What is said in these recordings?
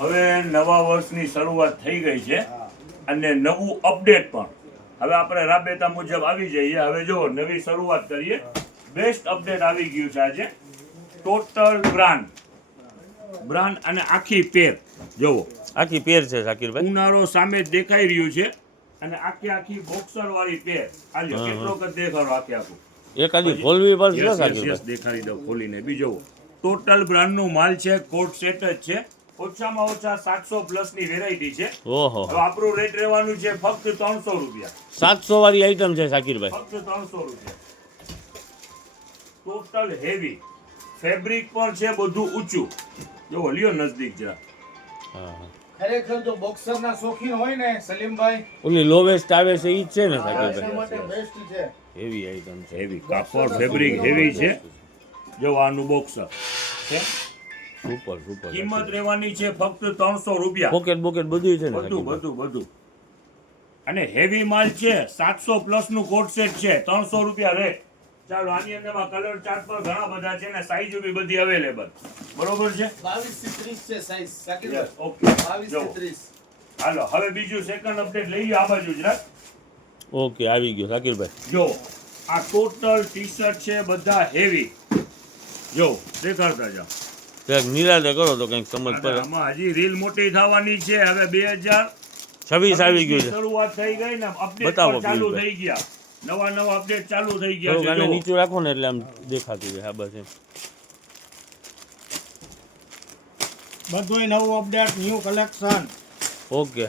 હવે નવા વર્ષની શરૂઆત થઈ ગઈ છે અને નવું અપડેટ પણ હવે આપણે રાબેતા મુજબ આવી જઈએ. હવે જો નવી શરૂઆત કરીએ. બેસ્ટ અપડેટ આવી ગયું છે આજે. ટોટલ બ્રાન્ડ અને આખી પેર જોવો. આખી પેર છે શાકીરભાઈ. ઉનાળો સામે જ દેખાઈ રહ્યું છે અને આખી બોક્સર વાળી પેર. આલ્યો કેટલો કદ દેખાડો આખું. એક આજી ખોલવી પડશે શાકીરભાઈ. દેખાડી દઉં ખોલીને. બીજો ટોટલ બ્રાન્ડનું માલ છે. કોટ સેટ જ છે. ઓછામાં ઓછા 700 પ્લસ ની વેરાયટી છે. ઓહો. હવે આપણું રેટ રહેવાનું છે ફક્ત 300 રૂપિયા. 700 વાળી આઈટમ છે શાકીરભાઈ. ફક્ત 300 રૂપિયા. ટોટલ હેવી ફેબ્રિક પણ છે, બધું ઊંચું. જો લ્યો નજદીક જરા. ખરેખર જો બોક્સર ના શોખીન હોય ને સલીમભાઈ, ઓલી લોવેસ્ટ આવે છે ઈ જ છે ને એના શાકીરભાઈ. માટે બેસ્ટ છે. હેવી આઈટમ છે. હેવી કાપડ ફેબ્રિક હેવી છે. જો આનું બોક્સર છે. સુપર કિંમત રહેવાની છે ફક્ત 300 રૂપિયા. પોકેટ બધું છે ને બધું અને હેવી માલ છે. 700 પ્લસ નું કોટ સેટ છે. 300 રૂપિયા રેટ. ચાલો આની અંદરમાં કલર ચાર્ટ પર ઘણા બધા છે ને સાઈઝ બી બધી અવેલેબલ. બરોબર છે. 22 થી 30 છે સાઈઝ શાકીરભાઈ. ઓકે 22 થી 30. હાલો હવે બીજું સેકન્ડ અપડેટ લઈ લો આ બાજુ જરાક. ઓકે આવી ગયો શાકીરભાઈ. જો આ ટોટલ ટી શર્ટ છે બધા હેવી. જો દેખાડતા જાઓ. કંઈક નિરાતે કરો તો કંઈક સમજ પડે. આમાં હજી રીલ મોટી થવાની છે. હવે 2026 આવી ગયું છે. શરૂઆત થઈ ગઈ ને અપડેટ બતાવો ચાલુ please. થઈ ગયા. નવા અપડેટ ચાલુ થઈ ગયા થોડુંક છે. આને જો. નીચું રાખો ને એટલે આમ દેખાતું જાય. હા બસ એમ. બધુંય નવું અપડેટ, ન્યુ કલેક્શન. ઓકે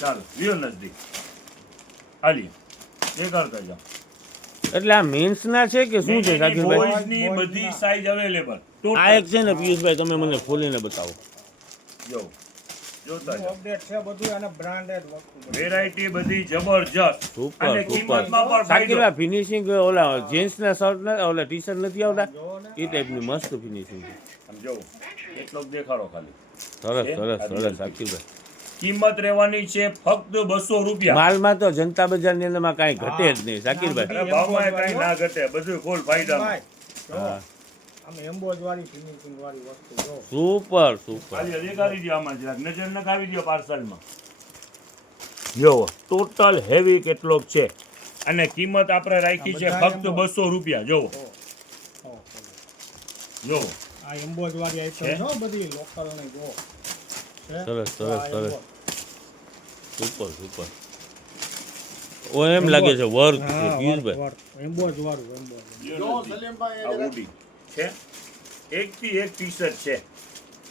ચાલો લ્યો નજદીક. આલી દેખાડતા જાઓ. એટલે આ મેન્સ ના છે કે શું છે શાકીરભાઈ? બોયઝ ની બધી સાઈઝ અવેલેબલ. આ એક છે ને પિયુષભાઈ, તમે મને ખોલીને બતાવો. જો જોતા જાઓ. અપડેટ છે બધું અને બ્રાન્ડેડ વસ્તુ. વેરાયટી બધી જબરજસ્ત. સુપર અને કિંમતમાં પણ ફાયદો. શાકીરભાઈ ફિનિશિંગ ઓલા જેન્ટ્સ ના શર્ટ ના ઓલા ટી શર્ટ નથી આવતા એ ટાઈપની મસ્ત ફિનિશિંગ છે. સમજો એટલો જ દેખાડો ખાલી. સરસ શાકીરભાઈ. કિંમત રહેવાની છે ફક્ત 200 રૂપિયા. માલમાં તો જનતા બજારની અંદરમાં કાંઈ ઘટે જ નહીં શાકીરભાઈ. અરે ભાવમાં કઈ ના ઘટે. બધું ફૂલ ફાયદામાં. હા આમ એમ્બોઝ વાળી ફિનિશિંગ વાળી વસ્તુ જો. સુપર ખાલી દેખાડી દો આમાં જરાક નજર નખાવી દો પાર્સલમાં. જો ટોટલ હેવી કેટલોક છે અને કિંમત આપણે રાખી છે ફક્ત 200 રૂપિયા. જોવો જો આ એમ્બોઝ વાળી આઈટમ જો બધી લોકલ ને જો. સરસ સુપર ઓ એમ લાગે છે વર્ક છે પિયુષભાઈ. એમ્બોઝ વાળું જો સલીમભાઈ આ ઉડી છે. એક થી એક ટી શર્ટ છે.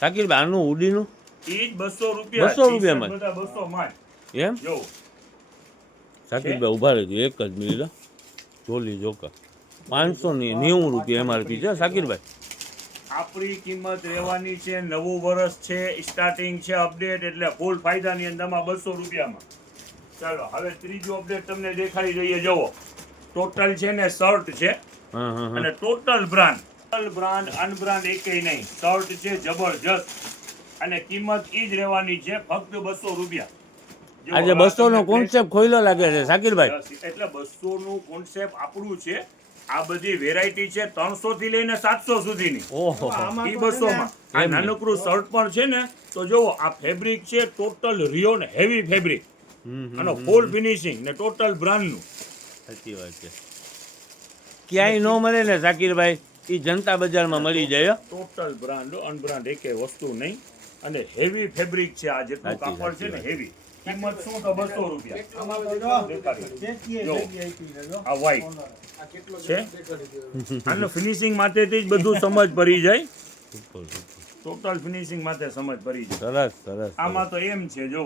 શાકીરભાઈ આનું ઉડીનું ઈ જ 200 રૂપિયા. 200 રૂપિયામાં? બધા 200 માં એમ જ. જો શાકીરભાઈ ઉભા રહેજો એક જ મિનિટ. ચોલી જોકા 590 રૂપિયા એમઆરપી છે શાકીરભાઈ. આપણી કિંમત રહેવાની છે. નવું વર્ષ છે, સ્ટાર્ટિંગ છે, અપડેટ એટલે ફૂલ ફાયદાની અંદરમાં 200 રૂપિયામાં. ચાલો હવે ત્રીજું અપડેટ તમને દેખાડી દઈએ. જુઓ ટોટલ છે ને શર્ટ છે અને ટોટલ બ્રાન્ડ અનબ્રાન્ડ એકેય નહીં. શર્ટ છે જબરજસ્ત અને કિંમત ઈ જ રહેવાની છે ફક્ત 200 રૂપિયા. આજે 200 નો કોન્સેપ્ટ ખોઈલો લાગે છે શાકીરભાઈ. એટલે 200 નું કોન્સેપ્ટ આપણું છે. આ બધી વેરાયટી છે 300 થી લઈને 700 સુધીની. ઓહો ઈ 200 માં આ નાનકડું શર્ટ પણ છે ને તો જોવો આ ફેબ્રિક છે ટોટલ રિયોન હેવી ફેબ્રિક અને ફૂલ ફિનિશિંગ ને ટોટલ બ્રાન્ડ નું. સાચી વાત છે. ક્યાંય ન મળે ને શાકીરભાઈ એ જનતા બજારમાં મળી જાય. ટોટલ બ્રાન્ડ અનબ્રાન્ડ એકે વસ્તુ નહીં અને હેવી ફેબ્રિક છે. આ જેટલું કાપડ છે ને હેવી. કિંમત શું તો 200 રૂપિયા. આ વ્હાઈટ છે. આનું ફિનિશિંગ માટેથી જ બધું સમજ પડી જાય. ટોટલ ફિનિશિંગ માટે સમજ પડી જાય. સરસ આમાં તો એમ છે જો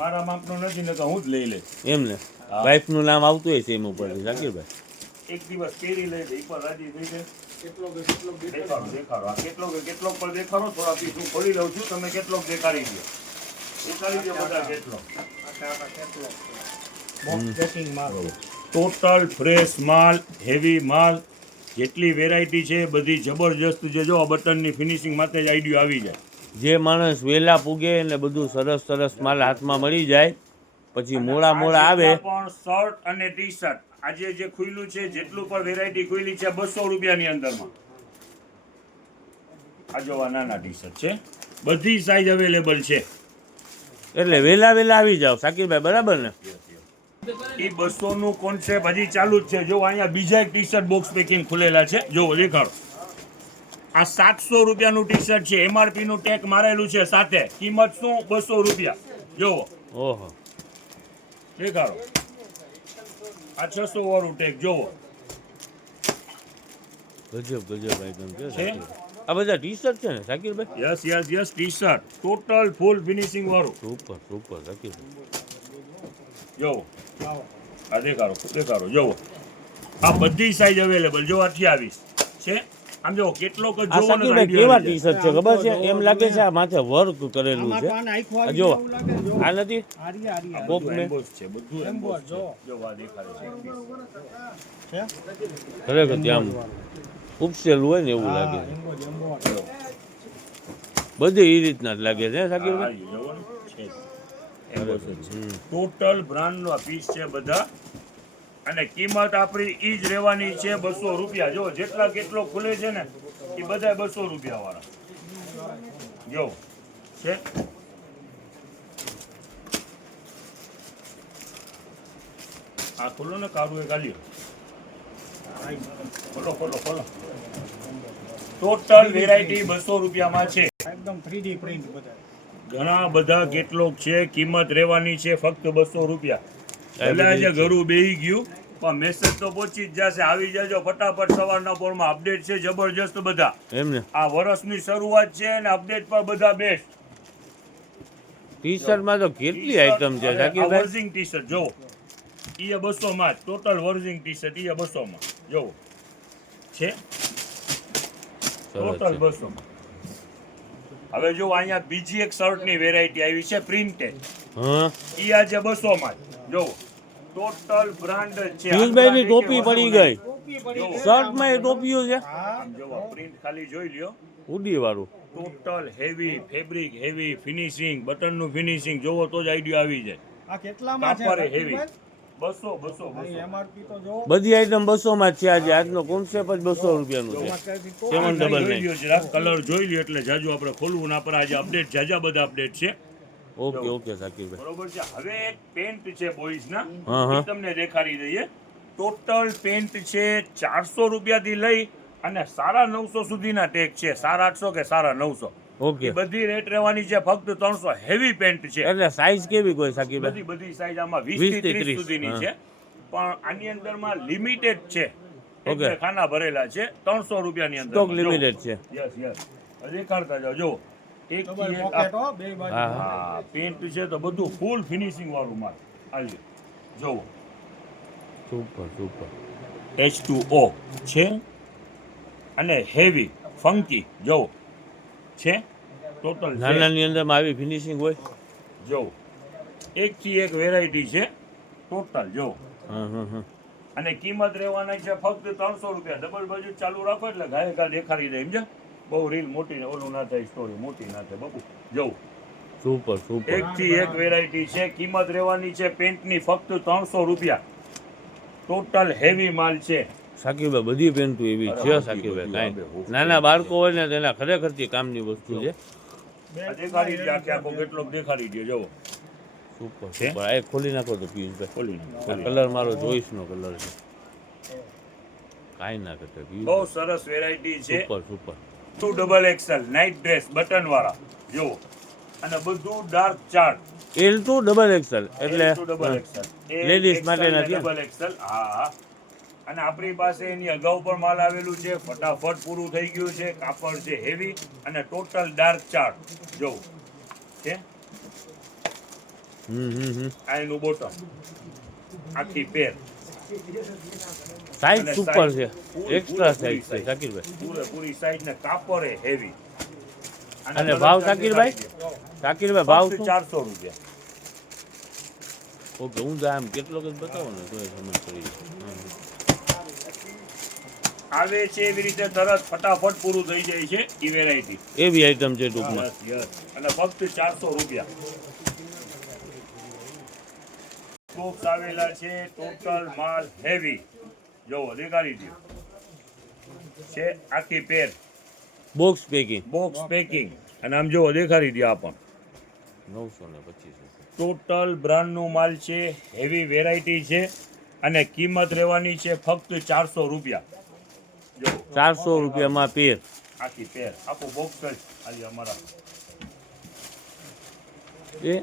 મારા માપનો નથી ને હું જ લઈ લે. એમ ને વાઈફ નું નામ આવતું હોય છે એમ ઉપરથી શાકીરભાઈ. એક દિવસ પહેરી લઈ દે પર રાજી થઈ જાય. દેખાડો. આ કેટલોક પર દેખાડો. થોડા પીસ હું ખોલી લઉં છું. તમે કેટલોક દેખાડી દો. દેખાડી દો બધા કેટલોક. પેકિંગ માલ ટોટલ ફ્રેશ માલ, હેવી માલ, જેટલી વેરાયટી છે બધી જબરજસ્ત છે. જો આ બટનની ફિનિશિંગ માટે જ આઈડિયો આવી જાય. જે માણસ વહેલા પૂગે ને બધું સરસ માલ હાથમાં મળી જાય પછી મોડા આવે. પણ શર્ટ અને ટી શર્ટ આજે જે ખુલ્લું છે જેટલું પણ વેરાયટી ખુલ્લી છે 200 રૂપિયાની અંદરમાં. આ જોવા નાના ટી શર્ટ છે, બધી સાઈઝ અવેલેબલ છે. એટલે વેલા આવી જાવ શાકીરભાઈ, બરાબર ને? એ 200 નું કોન્સેપ્ટ હજી ચાલુ જ છે. જો અહીંયા બીજા એક ટી શર્ટ બોક્સ પેકિંગ ખુલેલા છે, જો દેખાડો. આ 700 રૂપિયાનું ટી શર્ટ છે, એમઆરપી નું ટેગ મારેલું છે સાથે. કિંમત શું? 200 રૂપિયા. જોવો, ઓહો, દેખાડો. આ 600 વાળું ટેગ જોવો ગજબ આઈટમ છે છે. શાકીરભાઈ. આ બધા ટી શર્ટ છે ને શાકીરભાઈ? યસ ટી શર્ટ ટોટલ ફૂલ ફિનિશિંગ વાળું. સુપર શાકીરભાઈ. જોવો, આ દેખાડો જોવો. આ બધી સાઈઝ અવેલેબલ. જો 28 છે. આમ જો કેટલો જ આ જોવો ને શાકીરભાઈ કેવા ટી શર્ટ છે ખબર છે? એમ લાગે છે આ માથે વર્ક કરેલું છે. આ જો આ નથી કોક ને છે, બધું એમ્બોસ છે. જો આ દેખાડે છે. ખરેખર ત્યાં ઉપસેલું હોય ને એવું લાગે છે. બધે એ રીતના જ લાગે છે શાકીરભાઈ. ટોટલ બ્રાન્ડ નો પીસ છે બધા, અને કિંમત આપણી ઈ જ રહેવાની છે 200 રૂપિયા. જો જેટલા કેટલો ખુલે છે ને એ બધા 200 રૂપિયા વાળા. જો છે. આ ખોલો ને, કારું એ ગાલી ખોલો. ટોટલ વેરાયટી 200 રૂપિયામાં છે. એકદમ 3D પ્રિન્ટ બધા. ઘણા બધા કેટલોગ છે. કિંમત રહેવાની છે ફક્ત 200 રૂપિયા. એટલે આજે ઘરું બેહી ગયું પણ મેસેજ તો પહોંચી જ જશે. આવી જજો ફટાફટ. સવારના પોરમાં અપડેટ છે જબરજસ્ત બધા. એમને આ વર્ષની શરૂઆત છે અને અપડેટ પર બધા બેસ્ટ. ટી શર્ટમાં તો કેટલી આઈટમ છે શાકીરભાઈ. વર્ઝિંગ ટી શર્ટ જોવો, ઈ 200 માં જ. ટોટલ વર્ઝિંગ ટી શર્ટ ઈ 200 માં જોવો છે. ટોટલ 200 માં. હવે જો અહીંયા બીજી એક શર્ટની વેરાયટી આવી છે પ્રિન્ટેડ. હા, ઈ આજે 200 માં જ. જોવો ટોટલ બ્રાન્ડ છે. પિયુષભાઈની ટોપી પડી ગઈ. શર્ટમાં એ ટોપીઓ છે. આમ જોવો, પ્રિન્ટ ખાલી જોઈ લ્યો. ઉડી વાળું total heavy fabric, heavy finishing, બટનનું ફિનિશિંગ જોવો તો જ આઈડિયા આવી જાય. આ કેટલામાં છે? કાપડ હેવી 200 એમઆરપી તો જો બધી આઈટમ 200 માં જ છે. આજે આજનો કોન્સેપ્ટ જ 200 રૂપિયાનું છે. 799. કલર જોઈ લ્યો એટલે જાજુ આપણે ખોલવું ના પડે. આજે અપડેટ જાજા બધા અપડેટ છે. ઓકે શાકીરભાઈ. બરોબર છે. હવે એક પેન્ટ છે બોಯ್સ ના, હા. એ તમને દેખાડી દઈએ. ટોટલ પેન્ટ છે 400 રૂપિયાથી લઈ અને 950 સુધીના ટેગ છે. 850 કે 950. ઓકે, એ બધી રેટ રહેવાની છે ફક્ત 300. હેવી પેન્ટ છે. એટલે સાઈઝ કેવી કોઈ શાકીરભાઈ? બધી સાઈઝ આમાં 20 થી 30 સુધીની હા. છે. પણ આની અંદરમાં લિમિટેડ છે. ઓકે. એટલે ખાના ભરેલા છે 300 રૂપિયાની અંદર. સ્ટોક લિમિટેડ છે. યસ. દેખાડતા જાઓ. જો એક ડબલ થી એક પોકેટ હો બે બાજુ. હા. આ પેન્ટ છે તો બધું ફૂલ ફિનિશિંગ વાળું માલ. આલ્યો જોવો, સુપર. H2O છે અને હેવી ફંકી જોવો છે. ટોટલ નાનાની અંદરમાં આવી ફિનિશિંગ હોય. જોવો, એક થી એક વેરાયટી છે ટોટલ. જોવો, હા. અને કિંમત રહેવાની છે ફક્ત 300 રૂપિયા. ડબલ બાજુ ચાલુ રાખો એટલે ઘાયે દેખાડી દે. સમજ્યા? બહુ રીલ મોટી ને ઓલું ના થાય, સ્ટોરી મોટી ના થાય બાપુ. જોવો, સુપર. એક થી એક વેરાયટી છે. કિંમત રહેવાની છે પેન્ટની ફક્ત 300 રૂપિયા. ટોટલ હેવી માલ છે. શાકીરભાઈ બધી પેન્ટો એવી છે શાકીરભાઈ. કાંઈ નાના બાળકો હોય ને તેના ખરેખરથી કામની વસ્તુ છે. આ દેખાડી દે આખો કેટલોક દેખાડી દે. જોવો, સુપર. આ એક ખોલી નાખો તો પિયુષભાઈ. ખોલી આ કલર મારો ચોઈસનો કલર છે. કાંઈ ના કરતા બહુ પિયુષ. સરસ વેરાયટી છે. Super. 2XL night dress button વાળા જોવો, અને બધું ડાર્ક ચાર્ટ. L2XL એટલે XL લેડીઝ માટેના છે. XL. હા. અને આપણી પાસે એની અગાઉ પણ માલ આવેલું છે. ફટાફટ પૂરું થઈ ગયું છે. કાપડ છે હેવી અને ટોટલ ડાર્ક ચાર્ટ જોવો છે. આ એનું બોટમ આખી પેર. સાઈઝ અને સુપર size છે. એક્સ્ટ્રા સાઈઝ છે size. શાકીરભાઈ. પૂરેપૂરી સાઈઝ ને કાપડ એ હેવી. અને ભાવ શાકીરભાઈ? શાકીરભાઈ ભાવ શું? 400 રૂપિયા. ઓકે, હું તો આમ કેટલો જ બતાવો ને તો સમજ પડી. આવે છે એવી રીતે તરત ફટાફટ પૂરું થઈ જાય છે એ વેરાયટી. એવી આઈટમ છે ટૂંકમાં. અને ફક્ત 400 રૂપિયા. બોક્સ આવેલા છે. ટોટલ માલ હેવી જોવો, દેખાડી દો છે આખી pair. Box packing box packing. અને આમ જુઓ દેખાડી દે આ પણ 925 ટોટલ બ્રાન્ડનું માલ છે, હેવી વેરાયટી છે અને કિંમત રહેવાની છે ફક્ત 400 રૂપિયા. જો 400 રૂપિયામાં પેર. આખી પેર આખું બોક્સ જ ખાલી અમારા. એ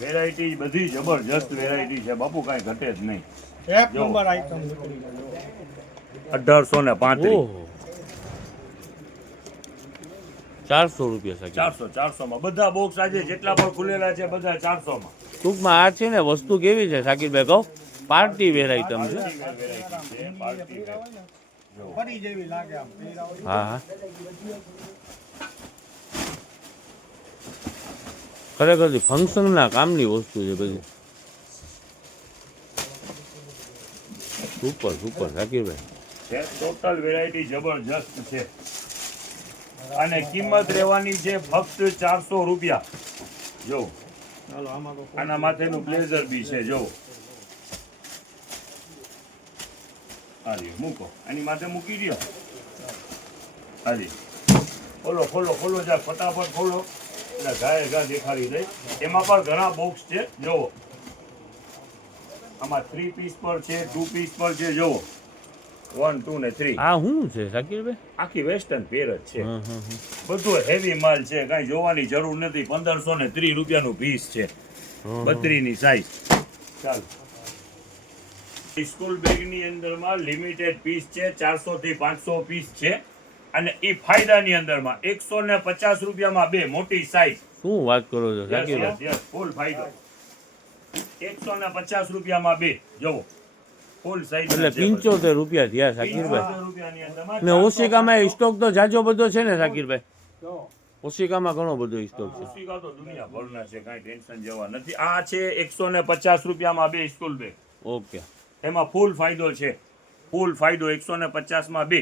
વેરાયટી બધી જબરજસ્ત વેરાયટી છે બાપુ, કાંઈ ઘટે જ નહીં. એક જો. Number item 1835. ઓહો 400 રૂપિયા સાકી. 400 માં બધા બોક્સ આજે જેટલા પણ ખુલેલા છે બધા 400 માં. ટૂંકમાં આ છે ને વસ્તુ કેવી છે શાકીરભાઈ કહો, પાર્ટી વેર આઈટમ છે. વેરાયટી છે પાર્ટી વેર. જો ફરી જેવી લાગે આમ પહેરાવો. હા હા ખરેખર ફંક્શનના કામની વસ્તુ છે બધી. સુપર સુપર શાકીરભાઈ. છે ટોટલ વેરાયટી જબરજસ્ત છે અને કિંમત રહેવાની છે ફક્ત 400 રૂપિયા. જો ચાલો આમાં તો આના માથેનું બ્લેઝર બી છે. જો હાજી મૂકો, આની માથે મૂકી દો. હાજી ખોલો ખોલો ખોલો જા ફટાફટ ખોલો એટલે ગાય ગા દેખાડી દઈ. એમાં પણ ઘણા બોક્સ છે. જોવો આમાં 3 પીસ પર છે, 2 પીસ પર છે. જોવો 1 2 ને 3 આ શું છે શાકીરભાઈ? આખી વેસ્ટર્ન પેર જ છે. હં, હં, હં. બધું હેવી માલ છે, કાંઈ જોવાની જરૂર નથી. 1530 રૂપિયાનું પીસ છે, 32 ની સાઈઝ. ચાલો સ્કૂલ બેગની અંદરમાં લિમિટેડ પીસ છે, 400 થી 500 પીસ છે અને એ ફાયદાની અંદરમાં 150 રૂપિયામાં બે મોટી સાઈઝ. શું વાત કરો છો શાકીરભાઈ? ફૂલ ફાયદો 150 રૂપિયામાં બે. જોવો ફૂલ સાઈઝ એટલે 75 રૂપિયા થયા શાકીરભાઈ. રૂપિયાની અંદરમાં ને ઓશિકામાં સ્ટોક તો જાજો બધો છે ને શાકીરભાઈ? ઓશિકામાં ઘણો બધો સ્ટોક છે. પુસ્તિકા તો દુનિયાભરના છે, કાંઈ ટેન્શન જેવા નથી. આ છે 150 રૂપિયામાં બે સ્કૂલ બેગ. ઓકે એમાં ફૂલ ફાયદો છે, ફૂલ ફાયદો 150 માં બે.